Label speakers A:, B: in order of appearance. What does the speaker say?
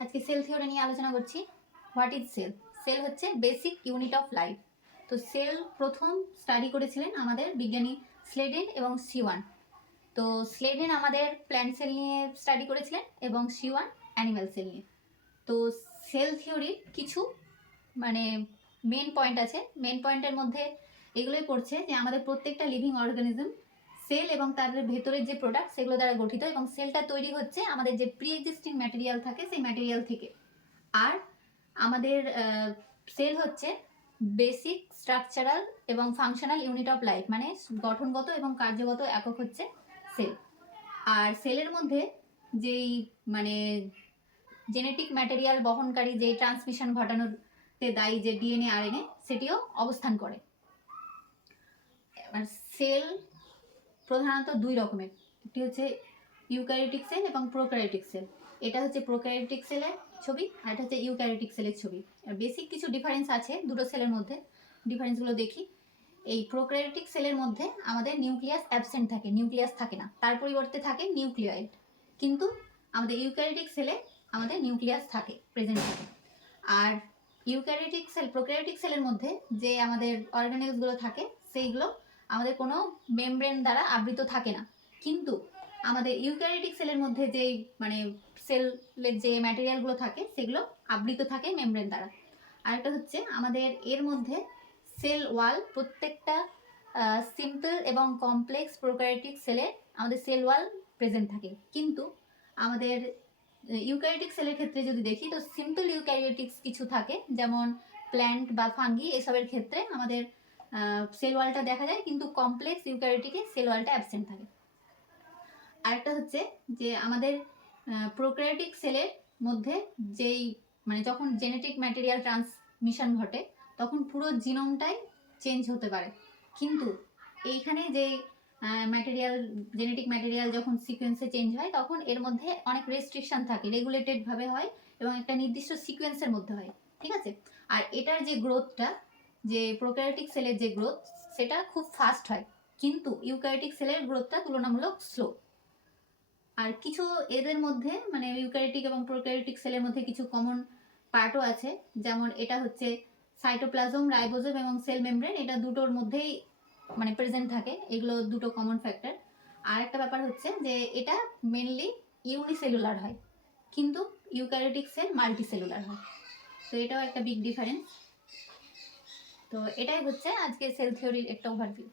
A: আজকে sell theory নিয়ে আলোচনা করছি। হোয়াট ইজ সেল সেল হচ্ছে বেসিক ইউনিট অফ লাইফ তো সেল প্রথম স্টাডি করেছিলেন আমাদের বিজ্ঞানী স্লেডেন এবং সিওয়ান তো স্লেডেন আমাদের প্ল্যান্ট সেল নিয়ে স্টাডি করেছিলেন এবং সিওয়ান অ্যানিম্যাল সেল নিয়ে। তো সেল থিওরির কিছু মানে মেন পয়েন্ট আছে। মেন পয়েন্টের মধ্যে এগুলোই পড়ছে যে আমাদের প্রত্যেকটা লিভিং অর্গানিজম সেল এবং তাদের ভেতরের যে প্রোডাক্ট সেগুলো দ্বারা গঠিত এবং সেলটা তৈরি হচ্ছে আমাদের যে প্রি এক্সিস্টিং ম্যাটেরিয়াল থাকে সেই ম্যাটেরিয়াল থেকে। আর আমাদের সেল হচ্ছে বেসিক স্ট্রাকচারাল এবং ফাংশনাল ইউনিট অফ লাইফ মানে গঠনগত এবং কার্যগত একক হচ্ছে সেল আর সেলের মধ্যে যেই মানে জেনেটিক ম্যাটেরিয়াল বহনকারী যে ট্রান্সমিশন ঘটানোতে দায়ী যে ডিএনএ আরএনএ সেটিও অবস্থান করে। এবার সেল প্রধানত দুই রকমের। একটি হচ্ছে ইউক্যারিটিক সেল এবং প্রোক্যারিটিক সেল। এটা হচ্ছে প্রোক্যারিটিক সেলের ছবি আর এটা হচ্ছে ইউক্যারিটিক সেলের ছবি। আর বেসিক কিছু ডিফারেন্স আছে দুটো সেলের মধ্যে। ডিফারেন্সগুলো দেখি। এই প্রোক্যারিটিক সেলের মধ্যে আমাদের নিউক্লিয়াস অ্যাবসেন্ট থাকে, নিউক্লিয়াস থাকে না। তার পরিবর্তে থাকে নিউক্লিয়াইড কিন্তু আমাদের ইউক্যারিটিক সেলে আমাদের নিউক্লিয়াস থাকে, প্রেজেন্ট থাকে। আর ইউক্যারিটিক সেল প্রোক্যারিটিক সেলের মধ্যে যে আমাদের অর্গানিজগুলো থাকে, সেইগুলো আমাদের কোনো মেমব্রেন দ্বারা আবৃত থাকে না। কিন্তু আমাদের ইউক্যারিটিক সেলের মধ্যে যেই মানে সেলের যে ম্যাটেরিয়ালগুলো থাকে, সেগুলো আবৃত থাকে মেমব্রেন দ্বারা। আরেকটা হচ্ছে আমাদের এর মধ্যে সেল ওয়াল প্রত্যেকটা সিম্পল এবং কমপ্লেক্স প্রোক্যারিটিক সেলে আমাদের সেল ওয়াল প্রেজেন্ট থাকে। কিন্তু আমাদের ইউক্যারিটিক সেলের ক্ষেত্রে যদি দেখি, তো সিম্পল ইউক্যারিটিক্স কিছু থাকে, যেমন প্ল্যান্ট বা ফাঙ্গি এসবের ক্ষেত্রে আমাদের সেল ওয়ালটা দেখা যায়, কিন্তু কমপ্লেক্স ইউক্যারিটিকে সেল ওয়ালটা অ্যাবসেন্ট থাকে। আরেকটা হচ্ছে যে আমাদের প্রোক্যারিটিক সেলের মধ্যে যেই মানে যখন জেনেটিক ম্যাটেরিয়াল ট্রান্সমিশন ঘটে, তখন পুরো জিনোমটাই চেঞ্জ হতে পারে। কিন্তু এইখানে যে ম্যাটেরিয়াল জেনেটিক ম্যাটেরিয়াল যখন সিকোয়েন্সে চেঞ্জ হয়, তখন এর মধ্যে অনেক রেস্ট্রিকশন থাকে রেগুলেটেডভাবে হয় এবং একটা নির্দিষ্ট সিকোয়েন্সের মধ্যে হয়, ঠিক আছে? আর এটার যে গ্রোথটা যে প্রোক্যারিটিক সেলের যে গ্রোথ সেটা খুব ফাস্ট হয়। কিন্তু ইউক্যারিটিক সেলের গ্রোথটা তুলনামূলক স্লো আর কিছু এদের মধ্যে মানে ইউক্যারিটিক এবং প্রোক্যারিটিক সেলের মধ্যে কিছু কমন পার্টও আছে। যেমন এটা হচ্ছে সাইটোপ্লাজম রাইবোজোম এবং সেল মেমব্রেন এটা দুটোর মধ্যেই মানে প্রেজেন্ট থাকে। এগুলো দুটো কমন ফ্যাক্টর আর একটা ব্যাপার হচ্ছে যে এটা মেনলি ইউনিসেলুলার হয়। কিন্তু ইউক্যারিটিক সেল মাল্টিসেলুলার হয়। তো এটাও একটা বিগ ডিফারেন্স তো এটাই হচ্ছে আজকে সেল থিওরির একটা ওভারভিউ